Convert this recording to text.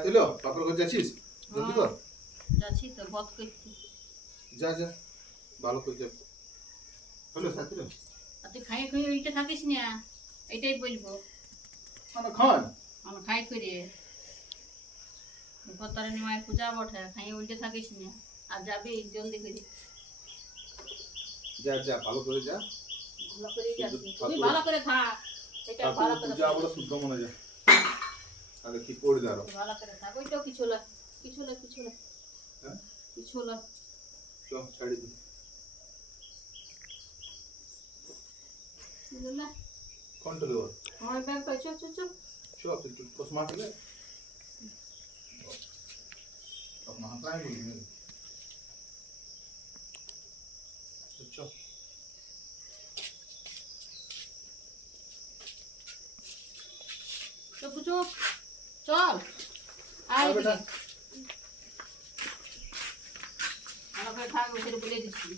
রাত হলো বাপের ঘর যাচ্ছিস জলদি কর যাচ্ছি তো বত করতে যা যা ভালো করে যা হলো সাথে হলো আর তুই খাই খাই ওইটা থাকিস না এইটাই বলবো মানে খান আমার খাই করে কতারানি মায়ের পূজা বটে খাই উল্টে থাকিস না আর যাবি জলদি করে যা যা ভালো করে যা ভালো করে যাচ্ছি তুমি ভালো করে থাক এটা ভালো করে পূজা বলে শুদ্ধ মনে যা আগে কি করে দাঁড়ো ভালো করে থাক ওইটাও কিছু না হ্যাঁ কিছু না চল ছাড়ি দি বুঝলা কন্ট্রোল কর আমার ব্যাগ পাই চল চল চল চল তুই তো কসমা খেলে अपना हाथ लाए बोली मेरे चल তো পুচু চল আয় বেটা ভালো করে থাক ওইটা বলে দিচ্ছি